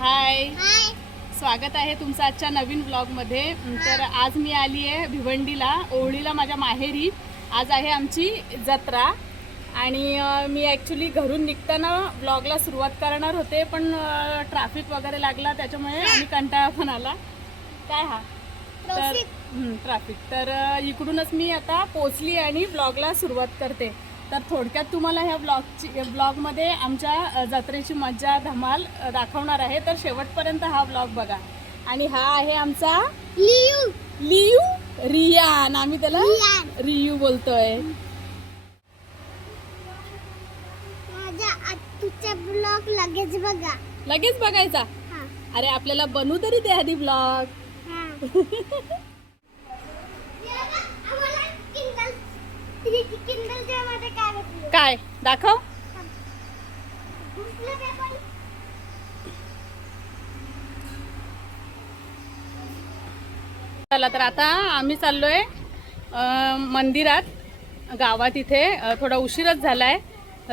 हाय. स्वागत आहे तुमचं आजच्या नवीन ब्लॉगमध्ये तर आज मी आली आहे भिवंडीला ओवळीला माझ्या माहेरी. आज आहे आमची जत्रा. आणि मी ॲक्च्युली घरून निघताना ब्लॉगला सुरुवात करणार होते पण ट्रॅफिक वगैरे लागला त्याच्यामुळे आम्ही कंटाळा पण आला. काय हा? तर ट्रॉफिक. तर इकडूनच मी आता पोचली आणि ब्लॉगला सुरुवात करते. तर थोडक्यात तुम्हाला ह्या ब्लॉगची ब्लॉगमध्ये आमच्या जत्रेची मज्जा धमाल दाखवणार आहे. तर शेवटपर्यंत हा ब्लॉग बघा. आणि हा आहे आमचा लियू. लियू रियान. आम्ही त्याला. रियू बोलतोय. माझ्या ब्लॉग लगेच बघा. लगेच बघायचा? अरे आपल्याला बनवू तरी दे आधी ब्लॉग. किंडल काय दाखव. चला तर आता आम्ही चाललोय मंदिरात गावात इथे. थोडा उशीरच झालाय.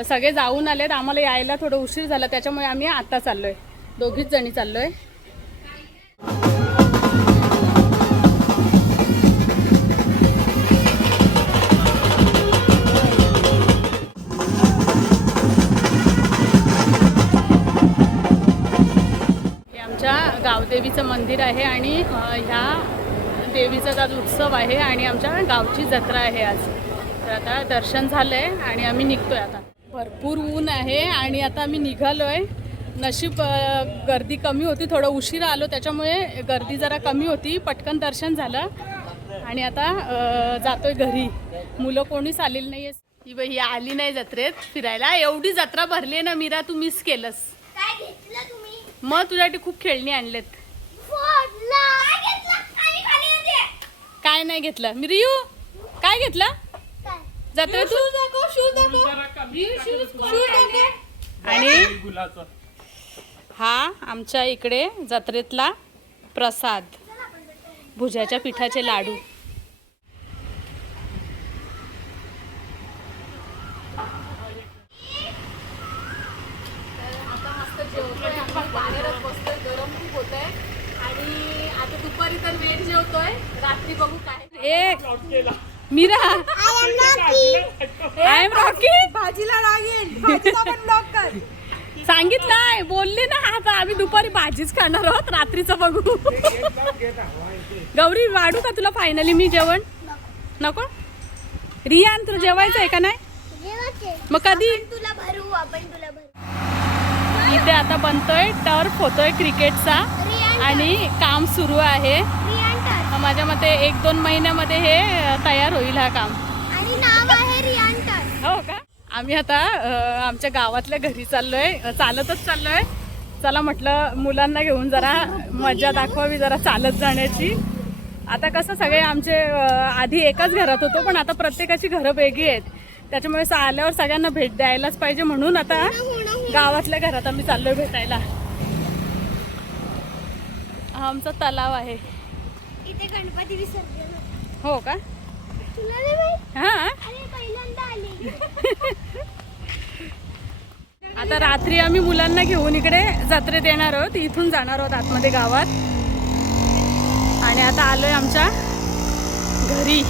सगळे जाऊन आलेत. आम्हाला यायला थोडं उशीर झाला. त्याच्यामुळे आम्ही आता चाललोय. दोघीच जणी चाललोय. गावदेवीचं मंदिर आहे आणि ह्या देवीचा आज उत्सव आहे आणि आमच्या गावची जत्रा आहे आज. तर आता दर्शन झालंय आणि आम्ही निघतोय आता. भरपूर ऊन आहे आणि आता आम्ही निघालोय. नशीब अ, गर्दी कमी होती थोडं उशिरा आलो त्याच्यामुळे गर्दी जरा कमी होती. पटकन दर्शन झालं. आणि आता जातोय घरी. मुलं कोणीच आलेली नाही ही बाई ही आली नाही जत्रेत फिरायला. एवढी जत्रा भरली आहे ना मीरा तू मिस केलंस. मग तुझ्यासाठी खूप खेळणी आणलेत. काय नाही घेतलं. मी रियू काय घेतलं? काय आणि हा आमच्या इकडे जत्रेतला प्रसाद भुजाच्या पिठाचे लाडू आणि आता दुपारी तर वेळ जेवतोय रात्री बघू काय ए मीरा. आय एम रॉकी भाजीला लागेल सांगितलंय. बोलली ना आता. आम्ही दुपारी भाजीच खाणार आहोत. रात्रीचं बघू. गौरी वाढू का तुला फायनली मी जेवण? नको. रियान तुला जेवायचं आहे का नाही? जेवायचे मग कधी? तुला भरू आपण तुला भरू. इथे आता बनतोय टर्फ होतोय क्रिकेटचा. आणि काम सुरू आहे. माझ्या मते एक दोन महिन्यामध्ये हे तयार होईल हा काम. आणि नाव आहे हो का? आम्ही आता आमच्या गावातल्या घरी चाललोय. चालतच चाललोय. चला म्हटलं मुलांना घेऊन जरा मजा दाखवावी जरा चालत जाण्याची. आता कसं सगळे आमचे आधी एकाच घरात होतो पण आता प्रत्येकाची घरं वेगळी आहेत. त्याच्यामुळे आल्यावर सगळ्यांना भेट द्यायलाच पाहिजे म्हणून आता गावातल्या घरात आम्ही चाललोय भेटायला. हा आमचा तलाव आहे. इथे गणपती विसर्जन. हो का? तुला नाही माहीत? हा? अरे पहिल्यांदा आली. आता रात्री आम्ही मुलांना घेऊन इकडे जत्रेत येणार आहोत. इथून जाणार आहोत आतमध्ये गावात. आणि आता आलोय आमच्या घरी.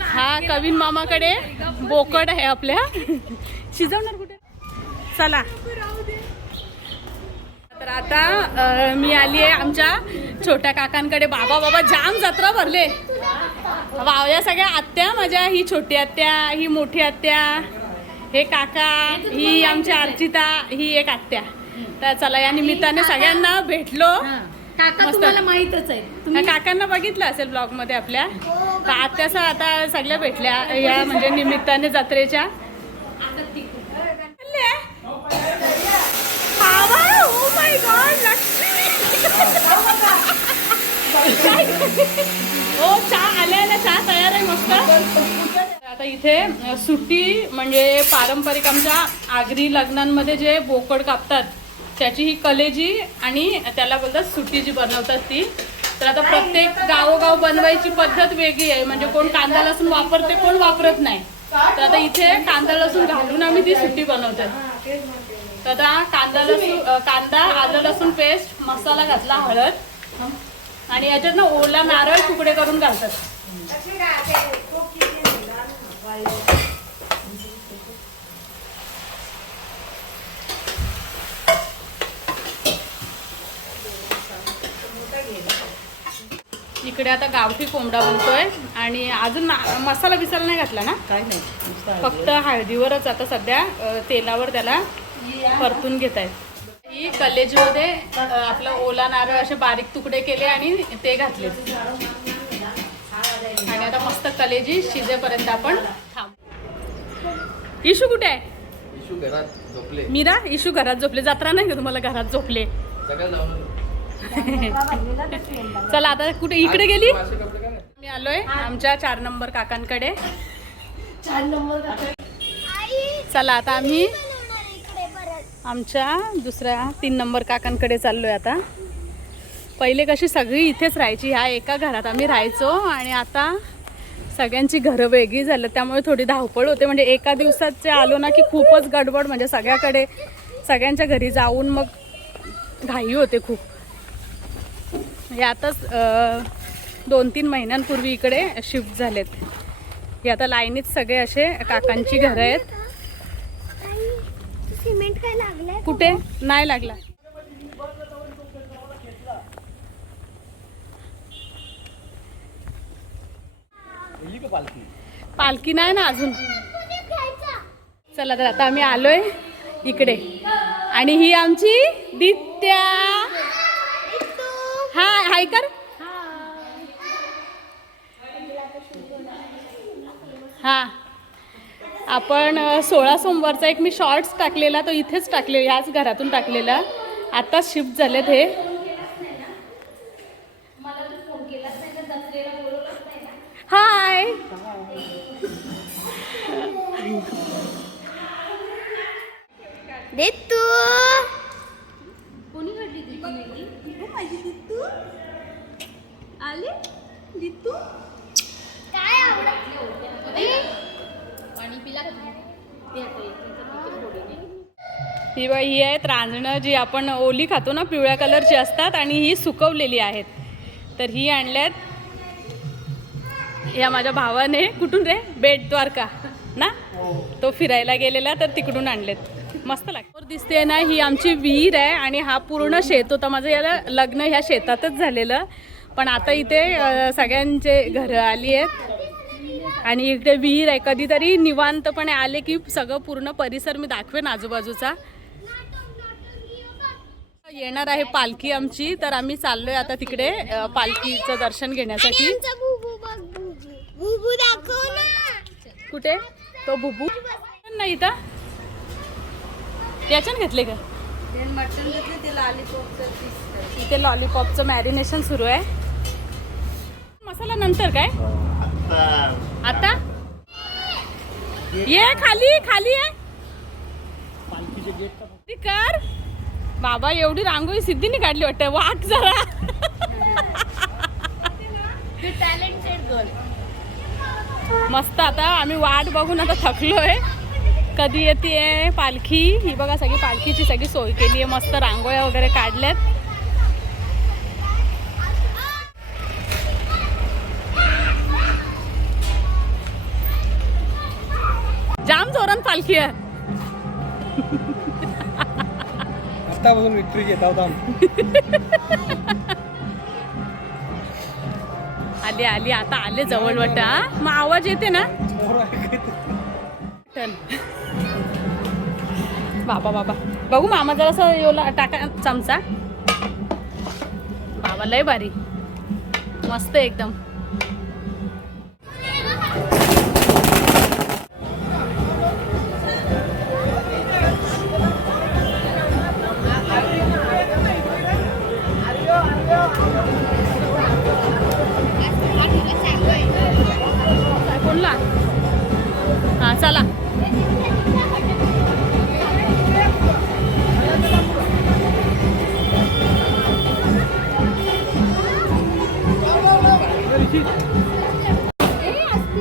हा कविन मामाकडे बोकड आहे आपल्या. शिजवणार कुठे? चला. तर आता मी आली आहे आमच्या छोट्या काकांकडे. बाबा बाबा जाम जत्रा भरले. वाव या सगळ्या आत्या माझ्या ही छोटी आत्या ही मोठी आत्या हे काका ही आमची अर्चिता ही एक आत्या. तर चला या निमित्ताने सगळ्यांना भेटलो. काका. तुम्हाला माहितच आहे ह्या काकांना बघितलं असेल ब्लॉगमध्ये आपल्या तर आत्याचा आता सगळ्या भेटल्या या म्हणजे निमित्ताने जत्रेच्या? बाबा, oh! हो चहा आल्या आल्या चहा तयार आहे मस्त आता आता इथे अ, सुट्टी म्हणजे पारंपरिक आमच्या आगरी लग्नांमध्ये जे बोकड कापतात त्याची ही कलेजी आणि त्याला बोलतात सुट्टी जी बनवतात ती. तर आता प्रत्येक गावोगाव बनवायची पद्धत वेगळी आहे. म्हणजे कोण कांदा लसूण वापरते कोण वापरत नाही. तर आता इथे कांदा लसूण घालून आम्ही ती सुट्टी बनवतात. तर आता कांदा लसूण कांदा आलं लसूण पेस्ट मसाला घातला हळद. आणि याच्यात ना ओला नारळ तुकडे करून घालतात. इकडे आता गावठी कोंबडा बनतोय. आणि अजून मसाला बिसाला नाही घातला ना? काय नाही. फक्त हळदीवरच आता सध्या तेलावर त्याला परतून घेत आहेत ही कलेजमध्ये आपला ओला नारळ असे बारीक तुकडे केले आणि ते घातले. आणि आता मस्त कलेजी शिजेपर्यंत आपण थांब. इशू कुठे आहे? इशू घरात झोपले. मीरा इशू घरात झोपले. जत्रा नाही का तुम्हाला घरात झोपले? चला आता कुठे इकडे गेली. मी आलोय आमच्या चार नंबर काकांकडे. आई चला आता आम्ही बनवणार इकडे परत. आमच्या दुसऱ्या तीन नंबर काकांकडे चाललोय आता. पहिले कशी सगळी इथेच राहायची ह्या एका घरात आम्ही राहायचो आणि आता सगळ्यांची घरं वेगळी झालं. त्यामुळे थोडी धावपळ होते. म्हणजे एका दिवसात जे आलो ना की खूपच गडबड म्हणजे सगळ्याकडे सगळ्यांच्या घरी जाऊन मग घाई होते खूप. हे आताच दोन तीन महिन्यांपूर्वी इकडे शिफ्ट झालेत. हे आता लाईनीत सगळे असे काकांची घरं आहेत. सिमेंट काय लागलंय? कुठे? नाही लागला. पालखी नाही ना अजून? चला तर आता आम्ही आलोय इकडे. आणि ही आमची दित्या. हाय कर. हा. आपण सोळा सोमवारचा एक मी शॉर्ट्स टाकलेला तो इथेच टाकले ह्याच घरातून टाकलेला. आता शिफ्ट झालेत हे. हाय दे तू काय ही बाई ही आहेत रांजणं जी आपण ओली खातो ना पिवळ्या कलरची असतात आणि ही सुकवलेली आहेत. तर ही आणल्यात. या माझ्या भावाने. कुठून रे? बेटद्वारका. ना? तो फिरायला गेलेला तर तिकडून आणलेत. मस्त लागतं दिसते ना ही आमची विहीर आहे आणि हा पूर्ण शेत होता. माझं याला लग्न ह्या शेतातच झालेलं. पण आता इथे सगळ्यांचे घरं आली आहेत. आणि इकडे विहीर आहे. कधीतरी निवांतपणे आले की सगळं पूर्ण परिसर मी दाखवेन आजूबाजूचा. येणार आहे पालखी आमची तर आम्ही चाललोय आता तिकडे पालखीचं दर्शन घेण्यासाठी. आमचा बुबू बघ बुबू बुबू दाखव ना. कुठे? तो बुबू नाही तर याच्यात घेतले का? मटण घेतले ते लॉलीपॉपचं पीस इथे लॉलीपॉपचं मॅरिनेशन सुरू आहे. मसाला नंतर काय? आता? ये खाली खाली आहे कर. बाबा एवढी रांगोळी सिद्धीने काढली वाटतं. वाट जरा. मस्त आता आम्ही वाट बघून आता थकलोय. कधी येते पालखी? ही बघा सगळी पालखीची सगळी सोय केली आहे. मस्त रांगोळ्या वगैरे काढल्यात. जाम जोरात पालखी आहे. आतापासून विक्ट्री घेत आहोत आली आली. आता आले जवळ वाटत मग आवाज येते ना? बाबा बाबा. बघू मामा जरासं योला टाका चमचा. बाबा लय भारी. मस्त एकदम.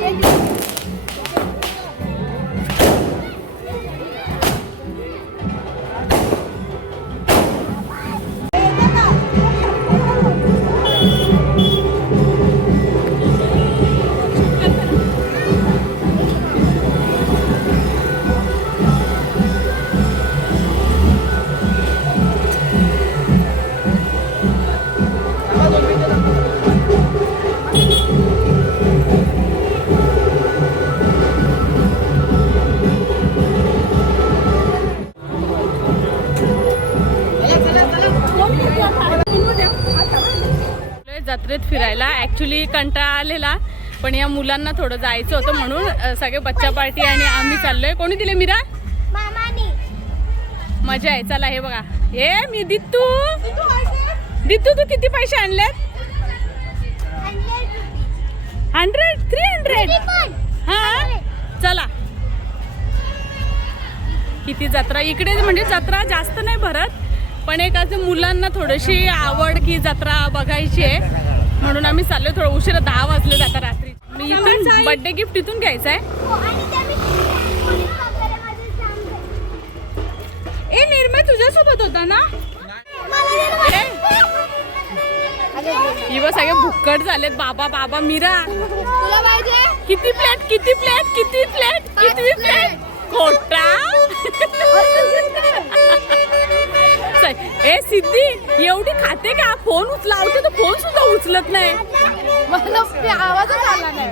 Anne. ॲक्च्युली कंटाळा आलेला पण या मुलांना थोडं जायचं होतं म्हणून सगळे बच्चा पार्टी आणि आम्ही चाललोय. कोणी दिले मीरा? मामानी. मजा आहे. चला हे बघा. ए मी दित्तू. दित्तू तू किती पैसे आणलेत? हंड्रेड थ्री हंड्रेड हा? चला. किती जत्रा? इकडे म्हणजे जत्रा जास्त नाही भरत पण एक असं मुलांना थोडीशी आवड की जत्रा बघायची आहे. म्हणून आम्ही चाललो थोडं उशिरा दहा वाजले जाता रात्री. मी इथून बर्थडे गिफ्ट इथून घ्यायचं आहे ए निर्मय तुझ्यासोबत होता ना? बघ सगळे भुक्कड झालेत. बाबा बाबा मीरा. किती प्लेट किती प्लेट किती प्लेट किती प्लेट खोटा? ए सिद्धी एवढी खाते का? फोन उचलावते तर फोन सुद्धा उचलत नाही. मला आवाजच आला नाही.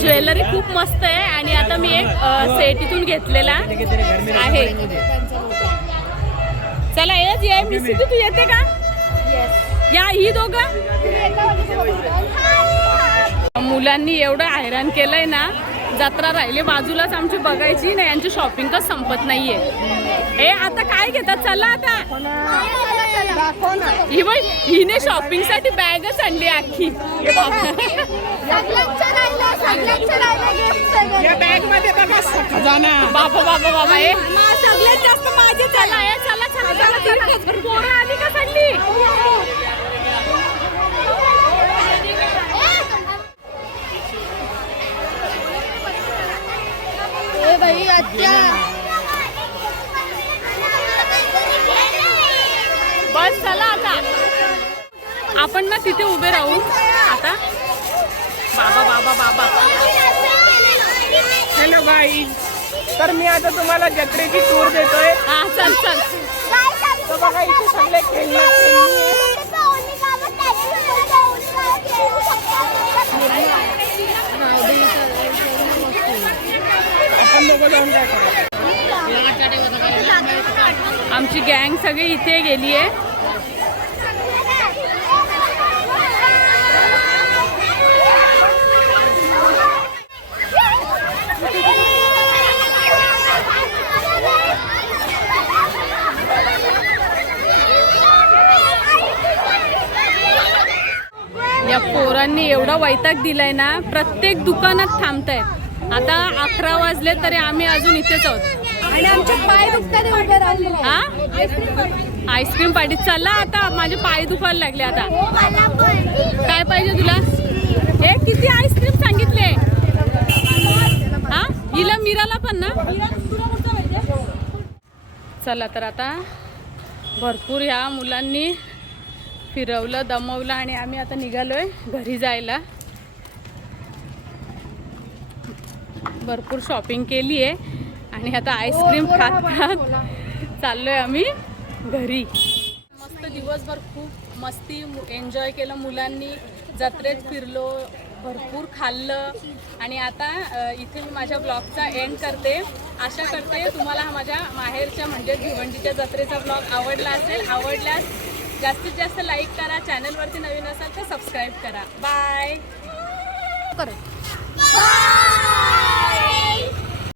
ज्वेलरी खूप मस्त आहे आणि आता मी एक सेट इथून घेतलेला आहे. चला येच ये मी सिद्धी तू येते का? या ही दोघं. मुलांनी एवढं हैराण केलंय ना जत्रा राहिली बाजूलाच आमची बघायची नाही यांची शॉपिंगच संपत नाहीये. ए आता काय घेतात? चला आता. ही बाई हिने शॉपिंगसाठी बॅगच आणली अख्खी हे बाबा. बाबा बाबा बाबा हे सगळ्यात जास्त माझे चला चला चला चला चला. पोरं आली का बस चला आता. आपण ना तिथे उभे राहू. आता. बाबा बाबा बाबा. हॅलो बाई. तर मी आता तुम्हाला जत्रेची टूर देतोय. हा चल चल. तर बघा इथे सगळे खेळणार आमची गँग सगळी इथे गेली आहे. या पोरांनी एवढा वैताग दिलाय ना प्रत्येक दुकानात थांबतायत आता अकरा वाजले तरी आम्ही अजून इथेच आहोत. आणि आमचे पाय दुखतात हा? आईस्क्रीम पार्टीत चालला आता माझे पाय दुखायला लागले आता. मला पण काय पाहिजे तुला? हे किती आईस्क्रीम सांगितले? हा? हिला मीराला पण ना? चला तर आता भरपूर ह्या मुलांनी फिरवलं दमवलं आणि आम्ही आता निघालोय घरी जायला. भरपूर शॉपिंग केली आहे. आणि आता आईस्क्रीम खात खात चाललोय आम्ही घरी. मस्त दिवसभर खूप मस्ती एन्जॉय केलं मुलांनी. जत्रेत फिरलो भरपूर खाल्लं. आणि आता इथे मी माझ्या ब्लॉगचा एंड करते. आशा करते तुम्हाला हा माझ्या माहेरच्या म्हणजे भिवंडीच्या जत्रेचा ब्लॉग आवडला असेल. आवडल्यास जास्तीत जास्त लाईक करा. चॅनलवरती नवीन असाल तर सबस्क्राईब करा. Bye Bye.